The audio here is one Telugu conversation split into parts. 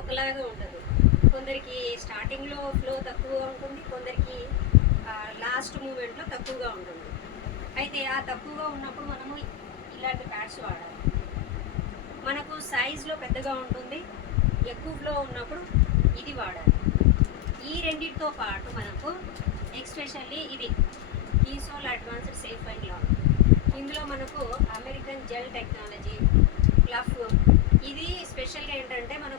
ఒకలాగా ఉండదు. కొందరికి స్టార్టింగ్లో ఫ్లో తక్కువగా ఉంటుంది, కొందరికి లాస్ట్ మూమెంట్లో తక్కువగా ఉంటుంది. అయితే ఆ తక్కువగా ఉన్నప్పుడు మనము ఇలాంటి ప్యాడ్స్ వాడాలి. మనకు సైజులో పెద్దగా ఉంటుంది, ఎక్కువ ఫ్లో ఉన్నప్పుడు ఇది వాడాలి. ఈ రెండింటితో పాటు మనకు ఎక్స్పెషల్లీ ఇది కీసోల్ అడ్వాన్స్డ్ సేఫ్ అండ్ లాంగ్. ఇందులో మనకు అమెరికన్ జెల్ టెక్నాలజీ ఫ్లఫ్. ఇది స్పెషల్గా ఏంటంటే మనము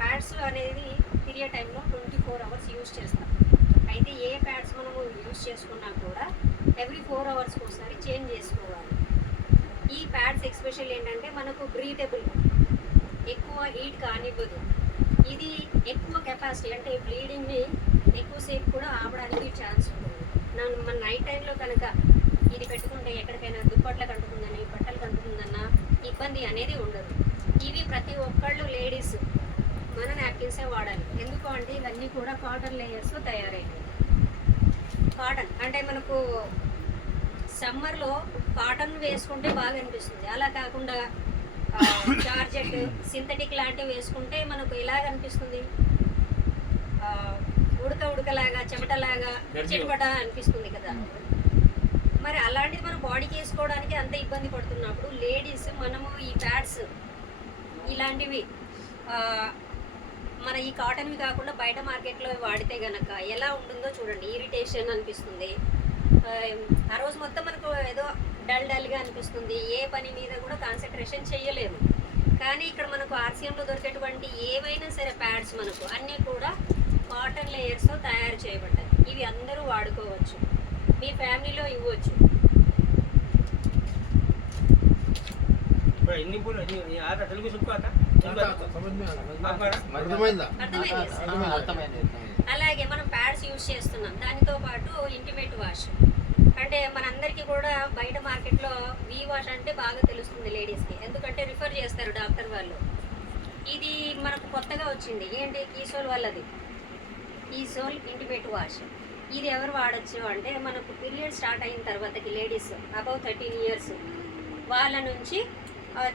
ప్యాడ్స్ అనేది పీరియడ్ టైంలో 24 hours యూజ్ చేస్తాం. అయితే ఏ ప్యాడ్స్ మనము యూజ్ చేసుకున్నా కూడా ఎవ్రీ 4 hours ఒకసారి చేంజ్ చేసుకోవాలి. ఈ ప్యాడ్స్ ఎక్స్పెషల్ ఏంటంటే మనకు బ్రీతబుల్, ఎక్కువ హీట్ కానివ్వదు. ఇది ఎక్కువ కెపాసిటీ, అంటే బ్లీడింగ్ని ఎక్కువసేపు కూడా ఆపడానికి ఛాన్స్ ఉంటుంది. మన నైట్ టైంలో కనుక ఇది పెట్టుకుంటే ఎక్కడికైనా దుప్పట్లకు అంటుకుందని, బట్టలకు అంటుకుందన్న ఇబ్బంది అనేది ఉండదు. ఇవి ప్రతి ఒక్కళ్ళు లేడీస్ మన నాప్కిన్సే వాడాలి. ఎందుకు అంటే ఇవన్నీ కూడా కాటన్ లేయర్స్తో తయారైనవి. కాటన్ అంటే మనకు సమ్మర్లో కాటన్ వేసుకుంటే బాగా అనిపిస్తుంది. అలా కాకుండా జార్జెట్, సింథటిక్ లాంటివి వేసుకుంటే మనకు ఎలాగ అనిపిస్తుంది, ఉడకలాగా, చెమటలాగా, చిటపట అనిపిస్తుంది కదా. మరి అలాంటిది మనం బాడీకి వేసుకోవడానికి అంత ఇబ్బంది పడుతున్నప్పుడు లేడీస్ మనము ఈ ప్యాడ్స్ ఇలాంటివి మన ఈ కాటన్వి కాకుండా బయట మార్కెట్లో వాడితే గనక ఎలా ఉంటుందో చూడండి. ఇరిటేషన్ అనిపిస్తుంది, ఆ రోజు మొత్తం మనకు ఏదో డల్గా అనిపిస్తుంది, ఏ పని మీద కూడా కాన్సన్ట్రేషన్ చేయలేము. కానీ ఇక్కడ మనకు ఆర్సీఎంలో దొరికేటువంటి ఏవైనా సరే ప్యాడ్స్ మనకు అన్నీ కూడా కాటన్ లేయర్స్తో తయారు చేయబడ్డాయి. ఇవి అందరూ వాడుకోవచ్చు, మీ ఫ్యామిలీలో ఇవ్వచ్చు. అలాగే మనం ప్యాడ్స్ యూజ్ చేస్తున్నాం, దానితో పాటు ఇంటిమేట్ వాష్. అంటే మనందరికీ కూడా బయట మార్కెట్లో వీ వాష్ అంటే బాగా తెలుస్తుంది లేడీస్కి, ఎందుకంటే రిఫర్ చేస్తారు డాక్టర్ వాళ్ళు. ఇది మనకు కొత్తగా వచ్చింది, ఏంటి కీసోల్ వాళ్ళది, కీసోల్ ఇంటిమేట్ వాష్. ఇది ఎవరు వాడచ్చు అంటే మనకు పీరియడ్ స్టార్ట్ అయిన తర్వాతకి లేడీస్ అబౌవ్ 13 years వాళ్ళ నుంచి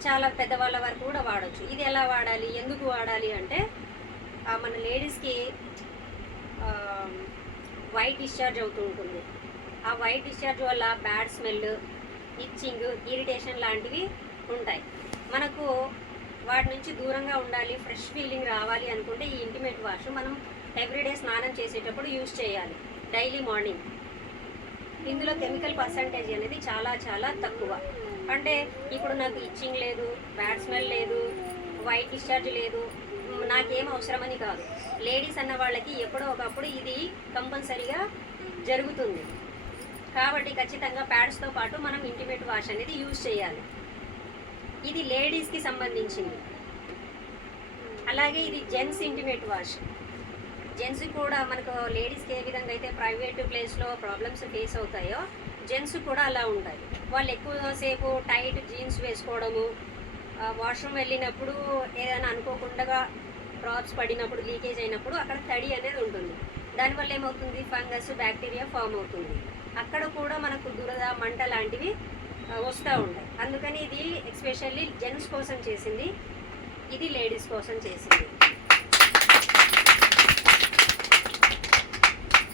చాలా పెద్దవాళ్ళ వరకు కూడా వాడచ్చు. ఇది ఎలా వాడాలి, ఎందుకు వాడాలి అంటే మన లేడీస్కి వైట్ డిశ్చార్జ్ అవుతూ ఉంటుంది. ఆ వైట్ డిశ్చార్జ్ వల్ల బ్యాడ్ స్మెల్, ఇచ్చింగ్, ఇరిటేషన్ లాంటివి ఉంటాయి. మనకు వాటి నుంచి దూరంగా ఉండాలి, ఫ్రెష్ ఫీలింగ్ రావాలి అనుకుంటే ఈ ఇంటిమేట్ వాష్ మనం ఎవ్రీడే స్నానం చేసేటప్పుడు యూజ్ చేయాలి, డైలీ మార్నింగ్. ఇందులో కెమికల్ పర్సంటేజ్ అనేది చాలా చాలా తక్కువ. అంటే ఇప్పుడు నాకు ఇచ్చింగ్ లేదు, బ్యాడ్ స్మెల్ లేదు, వైట్ డిశ్చార్జ్ లేదు, నాకేం అవసరమని కాదు. లేడీస్ అన్న వాళ్ళకి ఎప్పుడో ఒకప్పుడు ఇది కంపల్సరీగా జరుగుతుంది. కాబట్టి ఖచ్చితంగా ప్యాడ్స్తో పాటు మనం ఇంటిమేట్ వాష్ అనేది యూజ్ చేయాలి. ఇది లేడీస్కి సంబంధించింది. అలాగే ఇది జెంట్స్ ఇంటిమేట్ వాష్. జెంట్స్ కూడా మనకు లేడీస్కి ఏ విధంగా అయితే ప్రైవేట్ ప్లేస్లో ప్రాబ్లమ్స్ ఫేస్ అవుతాయో జెంట్స్ కూడా అలా ఉంటాయి. వాళ్ళు ఎక్కువసేపు టైట్ జీన్స్ వేసుకోవడము, వాష్రూమ్ వెళ్ళినప్పుడు ఏదైనా అనుకోకుండా డ్రాప్స్ పడినప్పుడు, లీకేజ్ అయినప్పుడు అక్కడ తడి అనేది ఉంటుంది. దానివల్ల ఏమవుతుంది, ఫంగస్, బ్యాక్టీరియా ఫామ్ అవుతుంది. అక్కడ కూడా మనకు దురద, మంట లాంటివి వస్తూ ఉంటాయి. అందుకని ఇది ఎస్పెషల్లీ జెంట్స్ కోసం చేసింది, ఇది లేడీస్ కోసం చేసింది.